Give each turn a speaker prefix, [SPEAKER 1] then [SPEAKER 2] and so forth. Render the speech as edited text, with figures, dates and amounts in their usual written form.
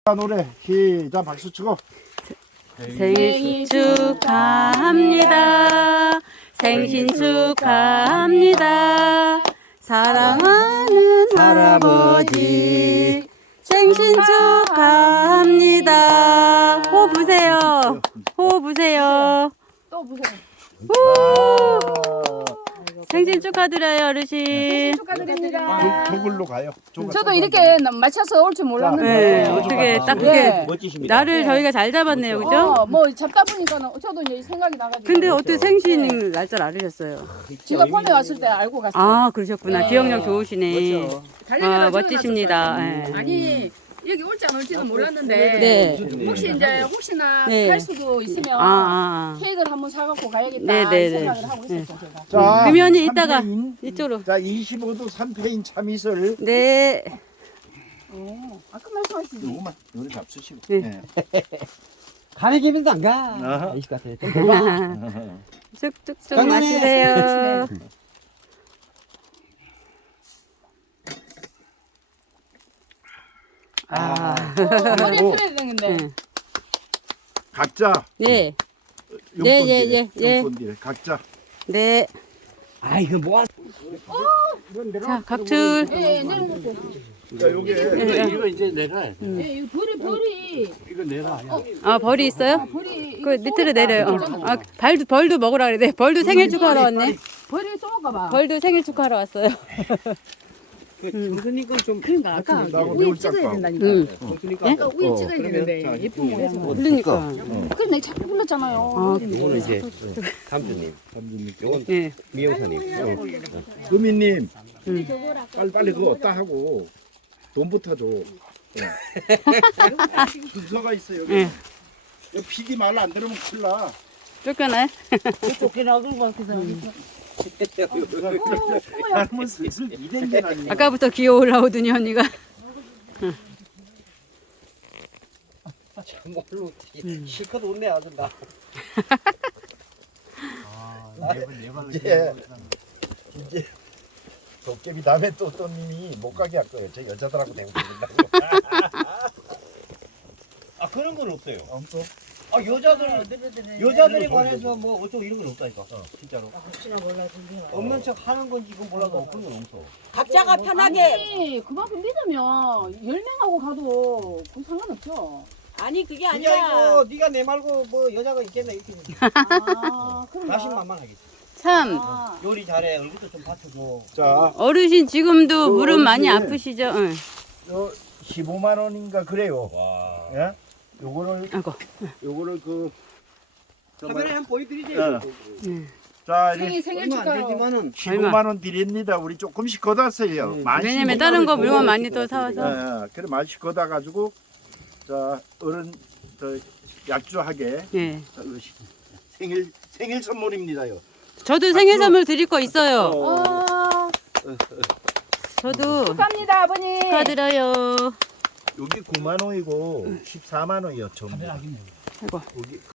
[SPEAKER 1] 노래 시작 박수 치고
[SPEAKER 2] 생일 축하합니다. 생신 축하합니다. 사랑하는 할아버지 생신 축하합니다. 호 부세요. 호 부세요.
[SPEAKER 3] 또 보세요.
[SPEAKER 2] 우! 생신 축하드려요 어르신.
[SPEAKER 3] 축하드립니다.
[SPEAKER 1] 조글로 가요.
[SPEAKER 3] 저도 이렇게 맞춰서 올 줄 몰랐는데.
[SPEAKER 2] 네, 어떻게 딱 그게
[SPEAKER 3] 예.
[SPEAKER 4] 멋지십니다.
[SPEAKER 2] 날을 저희가 잘 잡았네요, 그죠?
[SPEAKER 3] 뭐 잡다 보니까는 저도 이제 생각이 나가지고.
[SPEAKER 2] 근데 어떻게 생신 날짜를 알으셨어요?
[SPEAKER 3] 제가 폰에 왔을 때 알고 갔어요.
[SPEAKER 2] 아 그러셨구나.
[SPEAKER 3] 네.
[SPEAKER 2] 기억력 좋으시네.
[SPEAKER 3] 달력에다
[SPEAKER 2] 아 멋지십니다.
[SPEAKER 3] 적어놨었어요.
[SPEAKER 2] 예.
[SPEAKER 3] 아니 여기 올지 안 올지는 몰랐는데
[SPEAKER 2] 네.
[SPEAKER 3] 혹시 이제 혹시나
[SPEAKER 2] 네.
[SPEAKER 3] 갈 수도 있으면 케이크를 한번 사갖고 가야겠다
[SPEAKER 2] 네, 네,
[SPEAKER 3] 이
[SPEAKER 2] 네.
[SPEAKER 3] 생각을 하고 있었죠 제가.
[SPEAKER 1] 자,
[SPEAKER 2] 그러면 이따가
[SPEAKER 1] 3페인.
[SPEAKER 2] 이쪽으로.
[SPEAKER 1] 자 25도 3페인 참이슬
[SPEAKER 2] 네.
[SPEAKER 3] 아까 말씀하시지.
[SPEAKER 1] 요거만 요리 잡수시고
[SPEAKER 2] 네.
[SPEAKER 4] 가는 길도 안 가.
[SPEAKER 1] 아하.
[SPEAKER 4] 이씨 같아. 좀 더 가.
[SPEAKER 2] 쭉쭉쭉
[SPEAKER 4] 건강해.
[SPEAKER 2] 마시세요. 아.
[SPEAKER 3] 머리에
[SPEAKER 1] 그리고
[SPEAKER 3] 풀어야 되는데.
[SPEAKER 1] 각자
[SPEAKER 2] 네.
[SPEAKER 1] 용돈들,
[SPEAKER 2] 예.
[SPEAKER 1] 용돈들 각자
[SPEAKER 2] 네.
[SPEAKER 4] 아 이거 뭐?
[SPEAKER 2] 자, 각출.
[SPEAKER 3] 예, 내려놓을게요.
[SPEAKER 1] 자 요게
[SPEAKER 4] 이거 이제 내가.
[SPEAKER 3] 예, 이거 벌이
[SPEAKER 4] 이거 내가 아니야.
[SPEAKER 2] 아, 벌이 있어요?
[SPEAKER 3] 벌이
[SPEAKER 2] 그 밑으로 내려요. 아, 벌도 먹으라 그래. 네, 벌도 생일 축하하러 왔네.
[SPEAKER 3] 벌이 쏘가 봐.
[SPEAKER 2] 벌도 생일 축하하러 왔어요.
[SPEAKER 4] 그러니까 좀.
[SPEAKER 3] 그러니까 아까
[SPEAKER 1] 나하고
[SPEAKER 3] 위에
[SPEAKER 1] 매울
[SPEAKER 3] 찍어야
[SPEAKER 1] 짝하고.
[SPEAKER 3] 된다니까.
[SPEAKER 4] 그러니까
[SPEAKER 3] 아까 위에 찍어야 되는데 예쁜 모양.
[SPEAKER 2] 그러니까.
[SPEAKER 3] 그래 내가 자꾸 불렀잖아요.
[SPEAKER 2] 아,
[SPEAKER 4] 요거는 이제 삼주님. 요건
[SPEAKER 2] 예.
[SPEAKER 4] 미영사님.
[SPEAKER 1] 금이님 빨리 그거 어따 하고 돈부터 줘. 예. 순서가 있어 여기.
[SPEAKER 2] 예.
[SPEAKER 1] 여기 피기 말 안 들으면 큰일 나.
[SPEAKER 2] 쫓겨나요?
[SPEAKER 1] 그러면 슬슬 이댕긴 아니.
[SPEAKER 2] 아까부터 기어 올라오더니 언니가.
[SPEAKER 4] 정말로 실컷 웃네 아주 나.
[SPEAKER 1] 이제 도깨비 다음에 또 님이 못 가게 할 거예요. 저 여자들하고 대고 그런다고.
[SPEAKER 4] 아 그런 건 없어요.
[SPEAKER 1] 없어?
[SPEAKER 4] 아 여자들에 관해서 뭐 어쩌고 이런 건 없다니까. 진짜로. 없는 척 하는 건지 이건 몰라도 그런 건 없어.
[SPEAKER 5] 각자가 편하게.
[SPEAKER 3] 아니 그만큼 믿으면 10명하고 가도 그 상관없죠.
[SPEAKER 5] 아니 그게
[SPEAKER 4] 그게
[SPEAKER 5] 아니라
[SPEAKER 4] 아니고 네가 내 말고 뭐 여자가 있겠나 이렇게
[SPEAKER 3] 아 그런가.
[SPEAKER 4] 자신만만하겠지.
[SPEAKER 2] 참
[SPEAKER 3] 아,
[SPEAKER 4] 요리 잘해 얼굴도 좀 받쳐줘.
[SPEAKER 1] 자,
[SPEAKER 2] 어르신 지금도 무릎 많이
[SPEAKER 1] 어르신.
[SPEAKER 2] 아프시죠? 응.
[SPEAKER 1] 요 15만 원인가 그래요.
[SPEAKER 4] 와.
[SPEAKER 1] 예? 요거를
[SPEAKER 2] 아이고.
[SPEAKER 1] 그
[SPEAKER 4] 카메라에 한번 보여드리지.
[SPEAKER 1] 어. 자, 이제
[SPEAKER 3] 생일
[SPEAKER 4] 얼마 안
[SPEAKER 3] 축하로.
[SPEAKER 4] 되지만은
[SPEAKER 1] 15만 원 드립니다. 우리 조금씩 걷었어요. 많이
[SPEAKER 2] 왜냐면
[SPEAKER 1] 못
[SPEAKER 2] 다른 거
[SPEAKER 1] 걷고.
[SPEAKER 2] 물건 많이 또 사와서.
[SPEAKER 1] 예, 그래 많이 걷어 가지고 자, 어른 저 약주하게
[SPEAKER 2] 예.
[SPEAKER 1] 생일 선물입니다요.
[SPEAKER 2] 저도 생일 선물 드릴 거 있어요.
[SPEAKER 3] 아,
[SPEAKER 2] 저도
[SPEAKER 3] 축하합니다 아버님.
[SPEAKER 2] 축하드려요.
[SPEAKER 1] 여기 9만 원이고 14만 원이요. 전부.
[SPEAKER 2] 아이고.
[SPEAKER 1] 여기